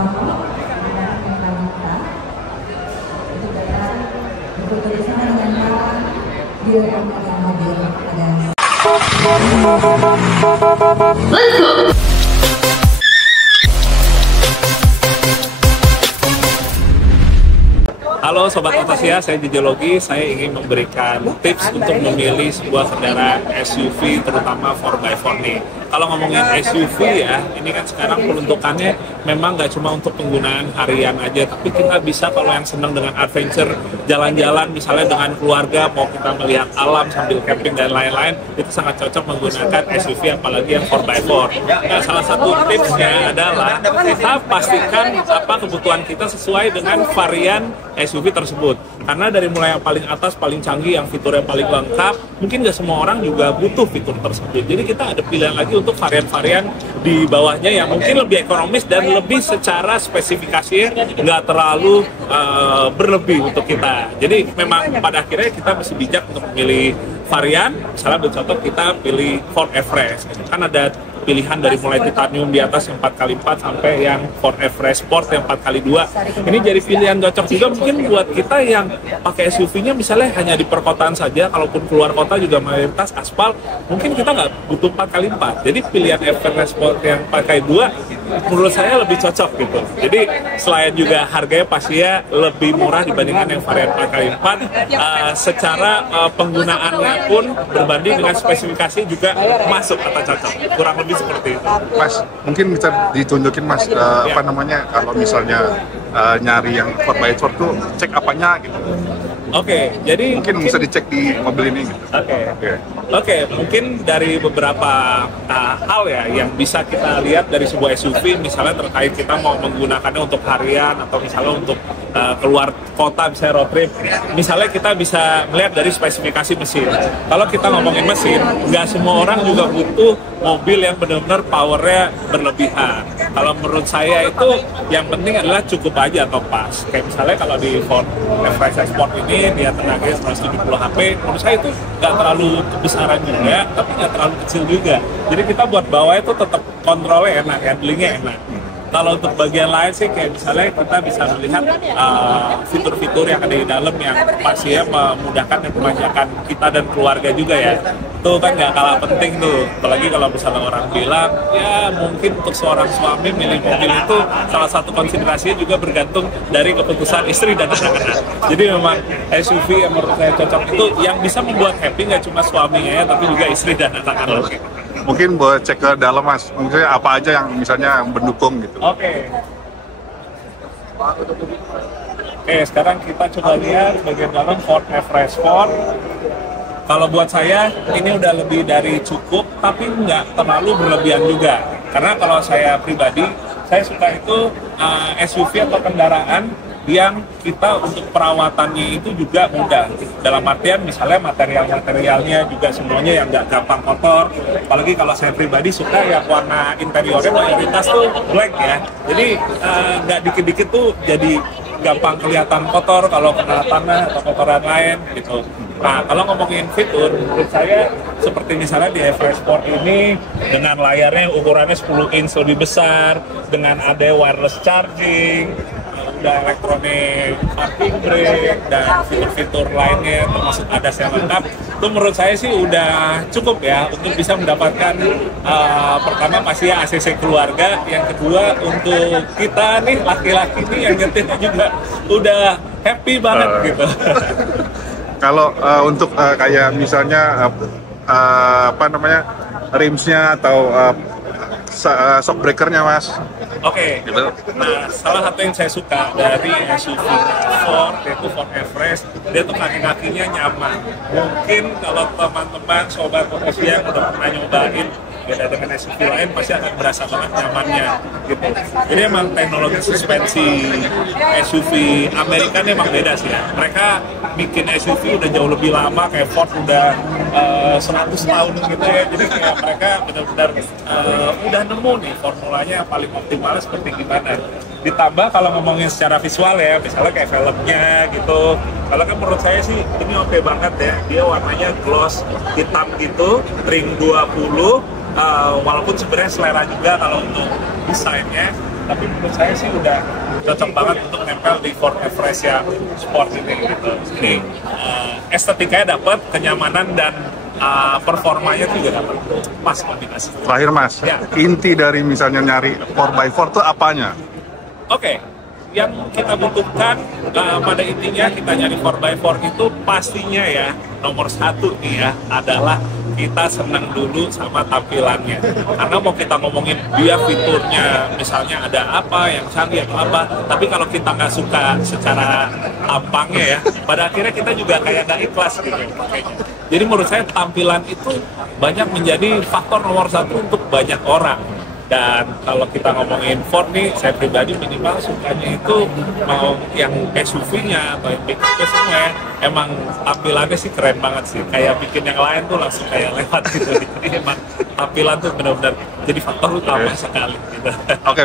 Motor menggunakan kamera untuk dapat berfoto bersama dengan para dealer yang mobil pada. Let's go. Halo Sobat Otosia, saya Jejologi. Saya ingin memberikan tips untuk memilih sebuah kendaraan SUV, terutama 4x4 nih. Kalau ngomongin SUV ya, ini kan sekarang peruntukannya memang nggak cuma untuk penggunaan harian aja, tapi kita bisa kalau yang senang dengan adventure, jalan-jalan misalnya dengan keluarga, mau kita melihat alam sambil camping dan lain-lain, itu sangat cocok menggunakan SUV, apalagi yang 4x4. Nah, salah satu tipsnya adalah kita pastikan apa kebutuhan kita sesuai dengan varian SUV tersebut. Karena dari mulai yang paling atas, paling canggih, yang fiturnya paling lengkap, mungkin nggak semua orang juga butuh fitur tersebut. Jadi kita ada pilihan lagi untuk varian-varian di bawahnya yang mungkin lebih ekonomis dan lebih secara spesifikasinya nggak terlalu berlebih untuk kita. Jadi memang pada akhirnya kita mesti bijak untuk memilih varian. Misalnya contoh kita pilih Ford Everest, kan ada pilihan dari mulai titanium di atas yang 4x4 sampai yang Ford Everest Sport yang 4x2. Ini jadi pilihan cocok juga mungkin buat kita yang pakai SUV-nya misalnya hanya di perkotaan saja, kalaupun keluar kota juga mayoritas aspal, mungkin kita nggak butuh 4x4. Jadi pilihan Everest Sport yang 4x2 menurut saya lebih cocok gitu. Jadi selain juga harganya pastinya lebih murah dibandingkan yang varian 4x4, secara penggunaannya pun berbanding dengan spesifikasi juga masuk atau cocok. Kurang lebih seperti itu. Mas, mungkin bisa ditunjukin Mas apa namanya kalau misalnya nyari yang 4x4 tuh cek apanya gitu. Oke, jadi mungkin bisa dicek di mobil ini gitu. Oke, mungkin dari beberapa hal ya yang bisa kita lihat dari sebuah SUV, misalnya terkait kita mau menggunakannya untuk harian atau misalnya untuk keluar kota, bisa road trip. Misalnya kita bisa melihat dari spesifikasi mesin. Kalau kita ngomongin mesin, nggak semua orang juga butuh mobil yang benar-benar powernya berlebihan. Kalau menurut saya itu yang penting adalah cukup aja atau pas. Kayak misalnya kalau di Ford Everest Sport ini dia tenaganya 170 HP, menurut saya itu nggak terlalu kebesaran juga, tapi nggak terlalu kecil juga. Jadi kita buat bawah itu tetap kontrolnya enak, handlingnya enak. Kalau untuk bagian lain sih kayak misalnya kita bisa melihat fitur-fitur yang ada di dalam yang pastinya memudahkan dan memanjakan kita dan keluarga juga ya. Itu kan nggak kalah penting tuh. Apalagi kalau misalnya orang bilang, ya mungkin untuk seorang suami milih mobil itu salah satu konsiderasinya juga bergantung dari keputusan istri dan anak-anak. Jadi memang SUV yang menurut saya cocok itu yang bisa membuat happy nggak cuma suaminya ya, tapi juga istri dan anak-anak. Mungkin boleh cek ke dalam Mas, mungkin apa aja yang misalnya mendukung gitu. Oke, sekarang kita coba lihat bagian dalam Ford Everest Sport. Kalau buat saya ini udah lebih dari cukup, tapi nggak terlalu berlebihan juga. Karena kalau saya pribadi, saya suka itu SUV atau kendaraan yang kita untuk perawatannya itu juga mudah. Dalam artian misalnya materialnya juga semuanya yang nggak gampang kotor. Apalagi kalau saya pribadi suka yang warna interiornya mayoritas tuh black ya. Jadi nggak dikit-dikit tuh jadi gampang kelihatan kotor kalau kena tanah atau kotoran lain gitu. Nah, kalau ngomongin fitur, menurut saya seperti misalnya di Everest Sport ini dengan layarnya ukurannya 10 inch lebih besar, dengan ada wireless charging, udah elektronik parking brake dan fitur-fitur lainnya termasuk ADAS yang lengkap, itu menurut saya sih udah cukup ya untuk bisa mendapatkan pertama pasti ACC keluarga, yang kedua untuk kita nih laki-laki nih yang nyetirnya juga udah happy banget gitu. Kalau untuk kayak misalnya apa namanya rimsnya atau shock breakernya Mas. Oke, gitu. Nah salah satu yang saya suka dari SUV Ford yaitu Ford Everest, dia tuh kaki-kakinya nyaman. Mungkin kalau teman-teman sobat Otosia yang udah pernah nyobain beda dengan SUV lain pasti akan berasa banget nyamannya gitu. Jadi emang teknologi suspensi SUV Amerika ini emang beda sih ya. Mereka bikin SUV udah jauh lebih lama, kayak Ford udah 100 tahun gitu ya. Jadi kayak mereka benar-benar udah nemu nih formulanya yang paling optimal seperti gimana. Ditambah kalau ngomongin secara visual ya, misalnya kayak filmnya gitu. Kalau kan menurut saya sih ini oke banget ya. Dia warnanya gloss hitam gitu, ring 20. Walaupun sebenarnya selera juga kalau untuk desainnya, tapi menurut saya sih udah cocok banget untuk nempel di Ford Everest Sport ini gitu. Ini estetikanya dapat, kenyamanan dan performanya juga dapat, pas kombinasi. Terakhir Mas, Ya. inti dari misalnya nyari 4x4 tuh apanya? Oke, yang kita butuhkan pada intinya kita nyari 4x4 itu pastinya ya nomor satu nih ya adalah kita senang dulu sama tampilannya. Karena mau kita ngomongin dia fiturnya misalnya ada apa yang canggih atau apa, tapi kalau kita nggak suka secara tampangnya ya, pada akhirnya kita juga kayak nggak ikhlas gitu pakainya. Jadi menurut saya tampilan itu banyak menjadi faktor nomor satu untuk banyak orang. Dan kalau kita ngomongin Ford nih, saya pribadi minimal sukanya itu mau yang SUV-nya atau yang big semua ya, emang tampilannya sih keren banget sih. Kayak bikin yang lain tuh langsung kayak lewat gitu. Jadi emang tampilan tuh benar-benar jadi faktor utama sekali gitu. Oke.